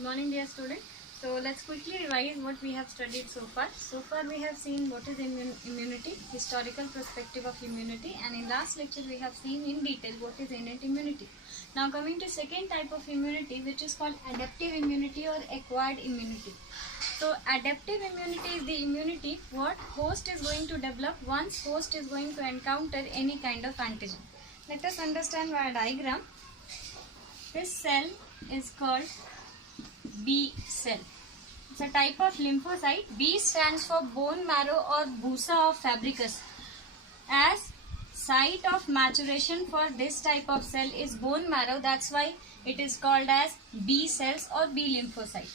Good morning, dear student. So let's quickly revise what we have studied so far. So far we have seen what is immunity, historical perspective of immunity, and in last lecture we have seen in detail what is innate immunity. Now coming to second type of immunity, which is called adaptive immunity or acquired immunity. So adaptive immunity is the immunity what host is going to develop once host is going to encounter any kind of antigen. Let us understand via diagram. This cell is called B cell. It's a type of lymphocyte. B stands for bone marrow or busa of Fabricus. As site of maturation for this type of cell is bone marrow, that's why it is called as B cells or B lymphocyte.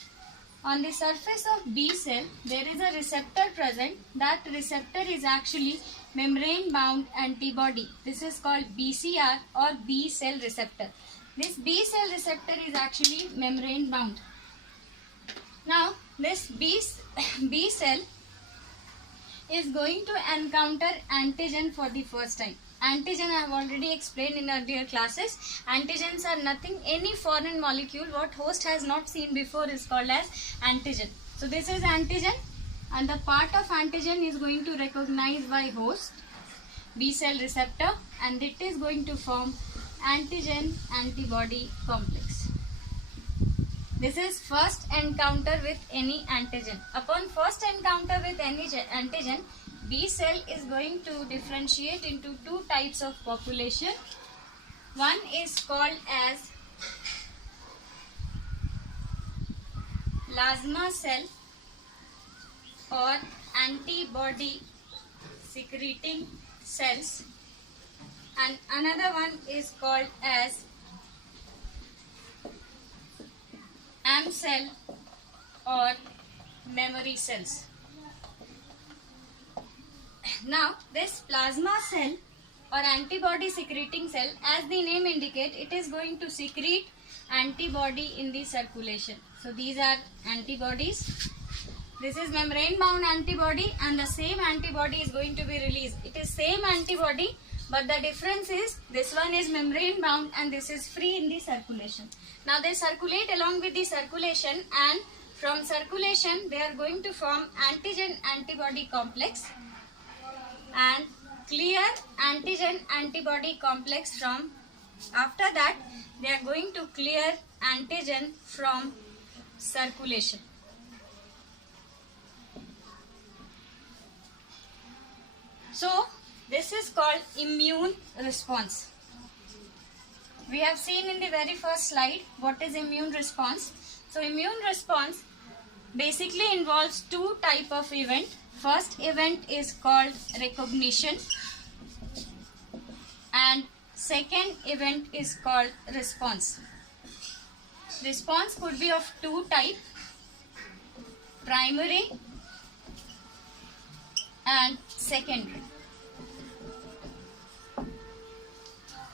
On the surface of B cell, there is a receptor present. That receptor is actually membrane bound antibody. This is called BCR or B cell receptor. This B cell receptor is actually membrane bound. Now this B cell is going to encounter antigen for the first time. Antigen I have already explained in earlier classes. Antigens are nothing, any foreign molecule what host has not seen before is called as antigen. So this is antigen, and the part of antigen is going to recognize by host B cell receptor, and it is going to form antigen antibody complex. This is first encounter with any antigen. Upon first encounter with any antigen, B cell is going to differentiate into two types of population. One is called as plasma cell or antibody secreting cells, and another one is called as M cell or memory cells. Now this plasma cell or antibody secreting cell, as the name indicate, it is going to secrete antibody in the circulation. So these are antibodies. This is membrane bound antibody, and the same antibody is going to be released. It is same antibody, but the difference is this one is membrane bound and this is free in the circulation. Now they circulate along with the circulation, and from circulation they are going to form antigen antibody complex and clear antigen antibody complex. From after that they are going to clear antigen from circulation. So this is called immune response. We have seen in the very first slide what is immune response. So immune response basically involves two type of event. First event is called recognition, and second event is called response. Response could be of two type, primary and secondary.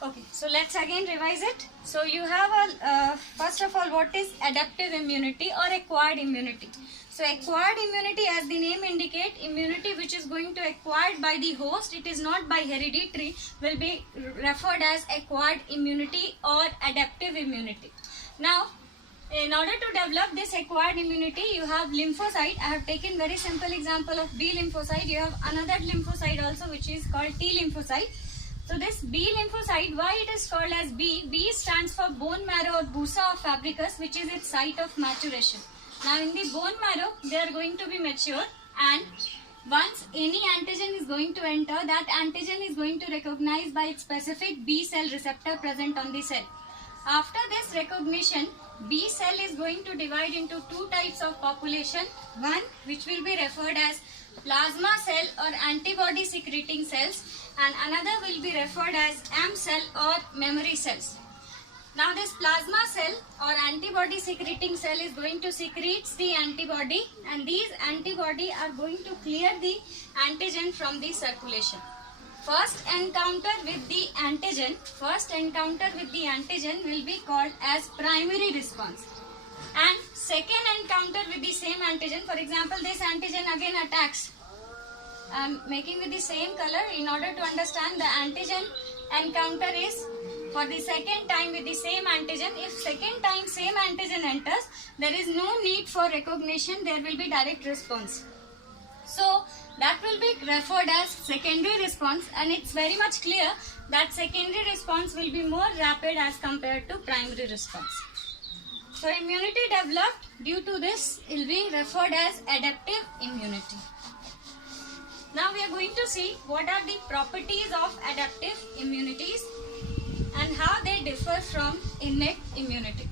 Okay, so let's again revise it. So you have a first of all, what is adaptive immunity or acquired immunity? So acquired immunity, as the name indicate, immunity which is going to acquired by the host, it is not by hereditary, will be referred as acquired immunity or adaptive immunity. Now in order to develop this acquired immunity, you have lymphocyte. I have taken very simple example of B lymphocyte. You have another lymphocyte also which is called T lymphocyte. So this B lymphocyte, why it is called as B? B stands for bone marrow or busa of Fabricus, which is its site of maturation. Now in the bone marrow, they are going to be mature, and once any antigen is going to enter, that antigen is going to recognize by its specific B cell receptor present on the cell. After this recognition, B cell is going to divide into two types of population. One which will be referred as plasma cell or antibody secreting cells, and another will be referred as M cell or memory cells. Now this plasma cell or antibody secreting cell is going to secrete the antibody, and these antibody are going to clear the antigen from the circulation. First encounter with the antigen will be called as primary response, and second encounter with the same antigen, for example this antigen again attacks. I am making with the same color in order to understand the antigen encounter is for the second time with the same antigen. If second time same antigen enters, there is no need for recognition, there will be direct response. So that will be referred as secondary response, and it's very much clear that secondary response will be more rapid as compared to primary response. So immunity developed due to this will be referred as adaptive immunity. Now we are going to see what are the properties of adaptive immunities and how they differ from innate immunity.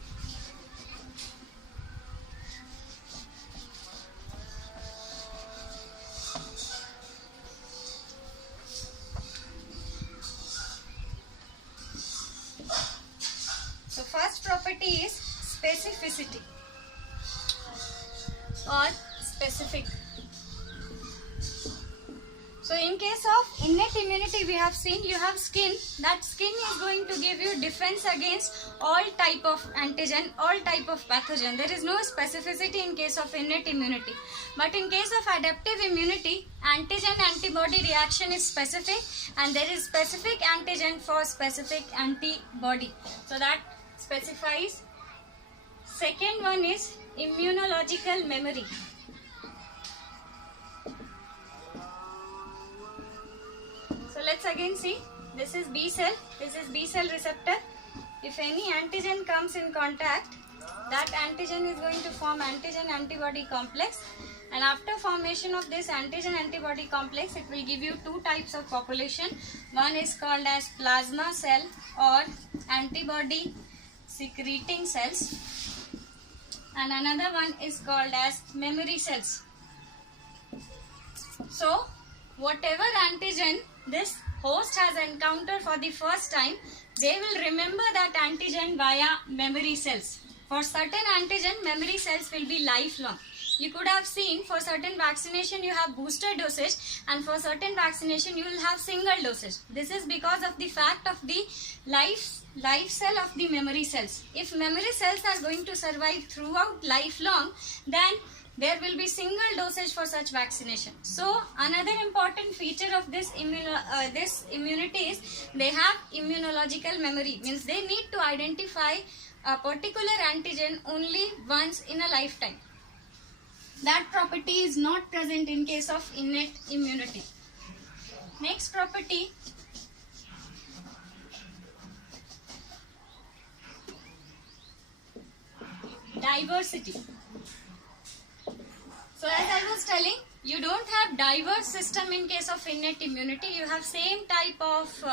So first property is specificity or specific. So in case of innate immunity, we have seen you have skin. That skin is going to give you defense against all type of antigen, all type of pathogen. There is no specificity in case of innate immunity. But in case of adaptive immunity, antigen-antibody reaction is specific, and there is specific antigen for specific antibody. So that specifies. Second one is immunological memory. So let's again see, this is B cell, this is B cell receptor. If any antigen comes in contact, that antigen is going to form antigen-antibody complex, and after formation of this antigen-antibody complex, it will give you two types of population. One is called as plasma cell or antibody secreting cells, and another one is called as memory cells. So whatever antigen this host has encountered for the first time, they will remember that antigen via memory cells. For certain antigen, memory cells will be lifelong. You could have seen for certain vaccination you have booster dosage, and for certain vaccination you will have single dosage. This is because of the fact of the life cell of the memory cells. If memory cells are going to survive throughout lifelong, then there will be single dosage for such vaccination. So another important feature of this immunity is they have immunological memory, means they need to identify a particular antigen only once in a lifetime. That property is not present in case of innate immunity. Next property, diversity. So as I was telling, you don't have diverse system in case of innate immunity. You have same type of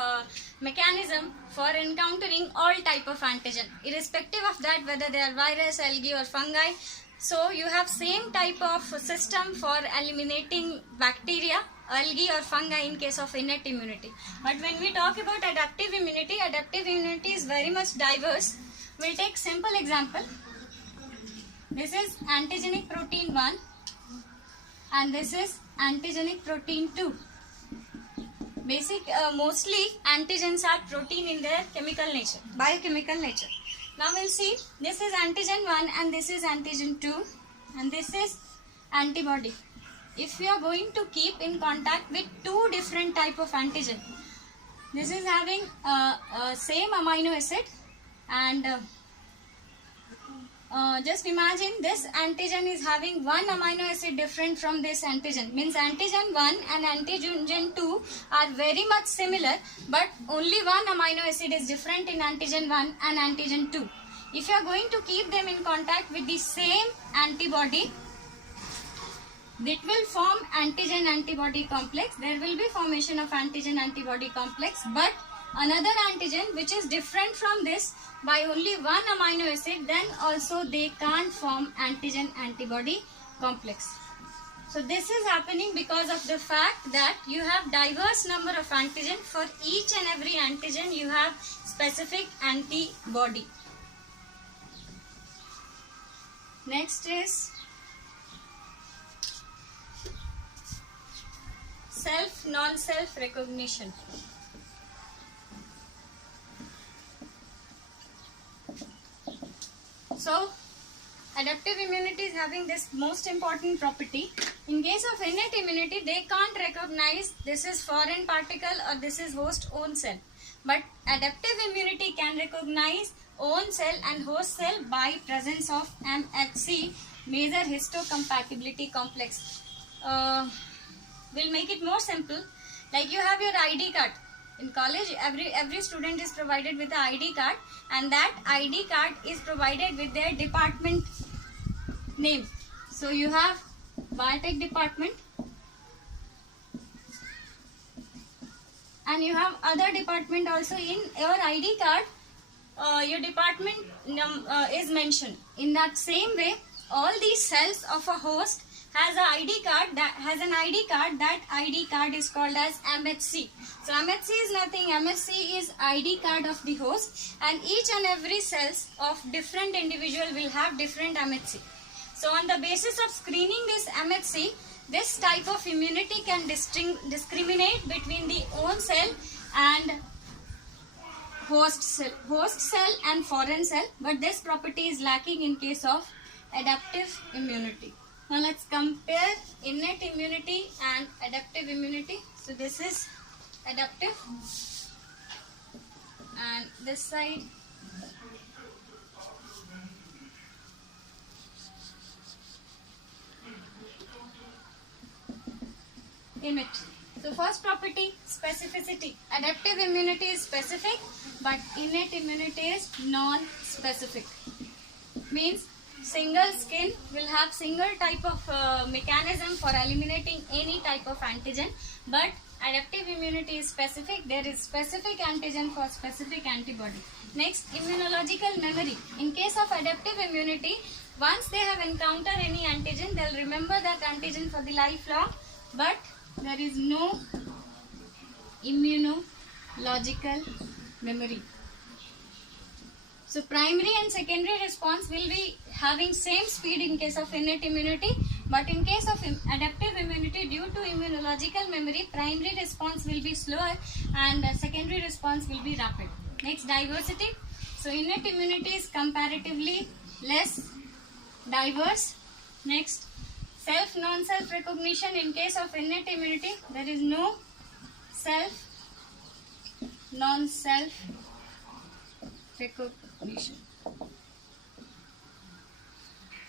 mechanism for encountering all type of antigen, irrespective of that whether they are virus, algae or fungi. So you have same type of system for eliminating bacteria, algae or fungi in case of innate immunity. But when we talk about adaptive immunity is very much diverse. We'll take simple example. This is antigenic protein 1 and this is antigenic protein 2. Mostly antigens are protein in their chemical nature, biochemical nature. Now we'll see, this is antigen 1 and this is antigen 2 and this is antibody. If we are going to keep in contact with two different type of antigen, this is having same amino acid, and just imagine this antigen is having one amino acid different from this antigen, means antigen 1 and antigen 2 are very much similar, but only one amino acid is different in antigen 1 and antigen 2. If you are going to keep them in contact with the same antibody, it will form antigen-antibody complex. There will be formation of antigen-antibody complex, but another antigen which is different from this by only one amino acid, then also they can't form antigen-antibody complex. So this is happening because of the fact that you have diverse number of antigen. For each and every antigen you have specific antibody. Next is self-non-self recognition. So adaptive immunity is having this most important property. In case of innate immunity, they can't recognize this is foreign particle or this is host own cell. But adaptive immunity can recognize own cell and host cell by presence of MHC, major histocompatibility complex. We'll make it more simple. Like you have your ID card. In college, every student is provided with an ID card, and that ID card is provided with their department name. So you have biotech department, and you have other department also in your ID card. Your department is mentioned. In that same way, all these cells of a host has an ID card. That ID card is called as MHC. So MHC is nothing. MHC is ID card of the host, and each and every cells of different individual will have different MHC. So on the basis of screening this MHC, this type of immunity can discriminate between the own cell and host cell and foreign cell, but this property is lacking in case of adaptive immunity. Now let's compare innate immunity and adaptive immunity. So this is adaptive, and this side innate. So first property, specificity. Adaptive immunity is specific, but innate immunity is non-specific. Means single skin will have single type of mechanism for eliminating any type of antigen, but adaptive immunity is specific. There is specific antigen for specific antibody. Next, immunological memory. In case of adaptive immunity, once they have encountered any antigen, they will remember that antigen for the lifelong, but there is no immunological memory. So primary and secondary response will be having same speed in case of innate immunity, but in case of adaptive immunity, due to immunological memory, primary response will be slower and secondary response will be rapid. Next, diversity. So innate immunity is comparatively less diverse. Next, self non-self recognition. In case of innate immunity, there is no self non-self recognition.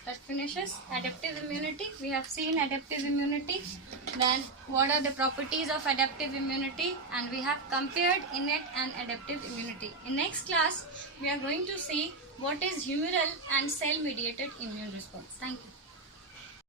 That finishes adaptive immunity. We have seen adaptive immunity. Then what are the properties of adaptive immunity, and we have compared innate and adaptive immunity. In next class, we are going to see what is humoral and cell mediated immune response. Thank you.